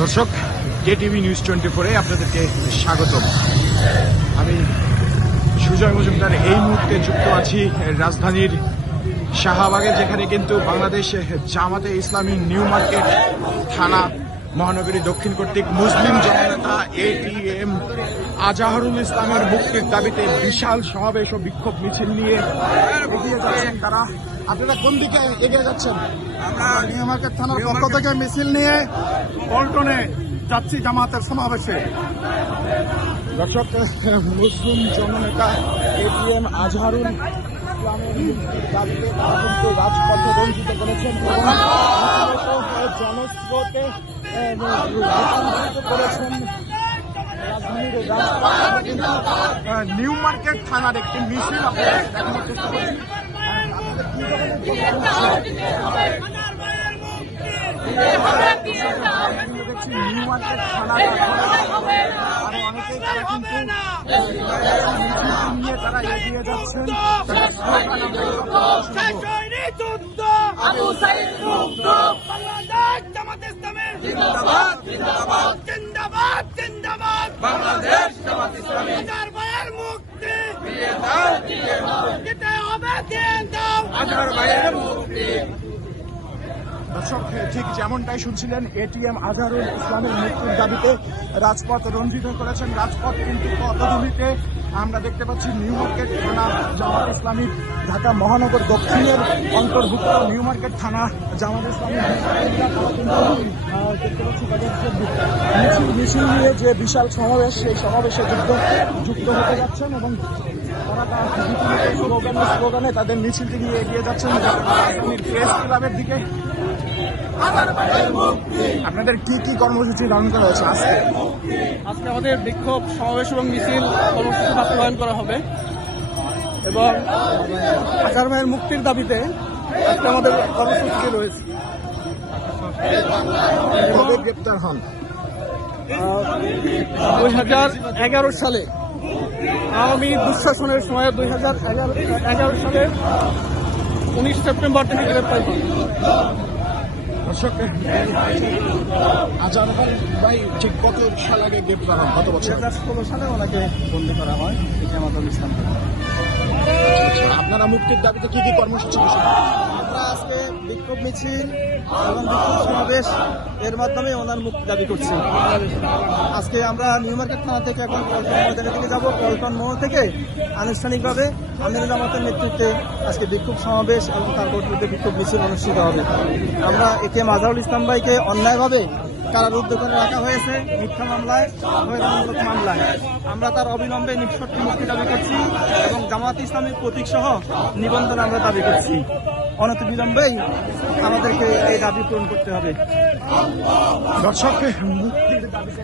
দর্শক, KTV news 24-এ আপনাদেরকে স্বাগত। আমি সুজয় মজুমদার এই মুহূর্তে যুক্ত আছি রাজধানীর শাহবাগে, যেখানে কিন্তু বাংলাদেশ জামাতে ইসলামী নিউ মার্কেট থানা মহানগরী দক্ষিণ কর্তৃক মুসলিম জননেতা এটিএম আজহারুল ইসলামের মুক্তির দাবিতে বিশাল সমাবেশ ও বিক্ষোভ মিছিল নিয়ে এগিয়ে যাচ্ছেন তারা। আপনারা কোন দিকে এগিয়ে যাচ্ছেন? আমরা নিউ মার্কেট থানার পক্ষ থেকে মিছিল নিয়ে পল্টনে যাচ্ছি জামাতের সমাবেশে। দর্শক, মুসলিম জননেতা এটিএম আজহারুল ইসলামের মুক্তির দাবিতে তারা কিন্তু রাজপথে রঞ্জিত করেছেন এবং জনস্রোতে রূপান্তরিত করেছেন রাজধানীর রাজপথে। কিন্তু নিউ মার্কেট থানার একটি মিছিল আপনাদের দেখানোর চেষ্টা করছি। নিউ মার্কেট থানা আরো অনেকেই তারা কিন্তু নিয়ে তারা এগিয়ে যাচ্ছেন। দর্শক, ঠিক যেমনটাই শুনছিলেন, এটিএম আজহারুল ইসলামের মুক্তির দাবিতে রাজপথ রঞ্জিত করেছেন। রাজপথ কিন্তু পদধূলিতে আমরা দেখতে পাচ্ছি নিউ মার্কেট থানা জামাত ইসলামী ঢাকা মহানগর দক্ষিণের অন্তর্ভুক্ত নিউ মার্কেট থানা জামাত ইসলামী দেখতে পাচ্ছি তাদের যে মিছিল নিয়ে যে বিশাল সমাবেশ, সেই সমাবেশে যুক্ত হতে যাচ্ছেন এবং তারা স্লোগানে তাদের মিছিলটি নিয়ে এগিয়ে যাচ্ছেন প্রেস ক্লাবের দিকে। আপনাদের কি কি কর্মসূচি পালন করা হয়েছে আজকে? আজকে আমাদের বিক্ষোভ সমাবেশ এবং মিছিল কর্মসূচি বাস্তবায়ন করা হবে এবং আজহার ভাইয়ের মুক্তির দাবিতে আজকে আমাদের কর্মসূচি রয়েছে। কবে গ্রেপ্তার হন? 2011 সালে আওয়ামী দুঃশাসনের সময় 2011 সালে 19 সেপ্টেম্বর থেকে গ্রেপ্তার হন। দর্শক, আজহার ভাই ঠিক কত সাল আগে গ্রেপ্তার হন? কত বছর? 2016 সালে ওনাকে বন্দী করা হয় জামাতুল ইসলাম। আপনারা মুক্তির দাবিতে কি কি কর্মসূচি? আমরা আজকে বিক্ষোভ মিছিল এবং বিক্ষোভ সমাবেশ এর মাধ্যমে ওনার মুক্তি দাবি করছি। আজকে আমরা নিউ মার্কেট থানা থেকে এখন পল্টন ময়দানের দিকে যাব। পল্টন মোড় থেকে আনুষ্ঠানিকভাবে আমির জামাতের নেতৃত্বে আজকে বিক্ষোভ সমাবেশ এবং তার কর্তৃত্বে বিক্ষোভ মিছিল অনুষ্ঠিত হবে। আমরা এটিএম আজহারুল ইসলাম ভাইকে অন্যায়ভাবে কারারুদ্ধ করে রাখা হয়েছে মিথ্যা মামলায়, হয়রানিমূলক মামলায়। আমরা তার অবিলম্বে নিঃশর্ত মুক্তি দাবি করছি এবং জামাত ইসলামের প্রতীক সহ নিবন্ধন আমরা দাবি করছি। অনতিবিলম্বেই আমাদেরকে এই দাবি পূরণ করতে হবে। দর্শক, মুক্তির দাবিতে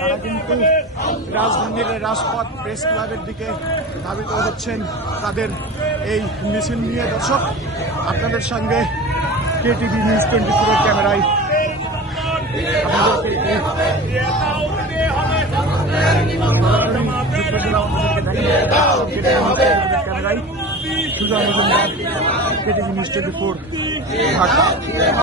তারা কিন্তু রাজধানীর রাজপথ প্রেস ক্লাবের দিকে ধাবিত হচ্ছেন তাদের এই মিছিল নিয়ে। দর্শক, আপনাদের সঙ্গে কেটিভি নিউজ 24-এর ক্যামেরায় ক্যামেরায় সুজয় মজুমদার, কেটিভি নিউজ 24 ঢাকা।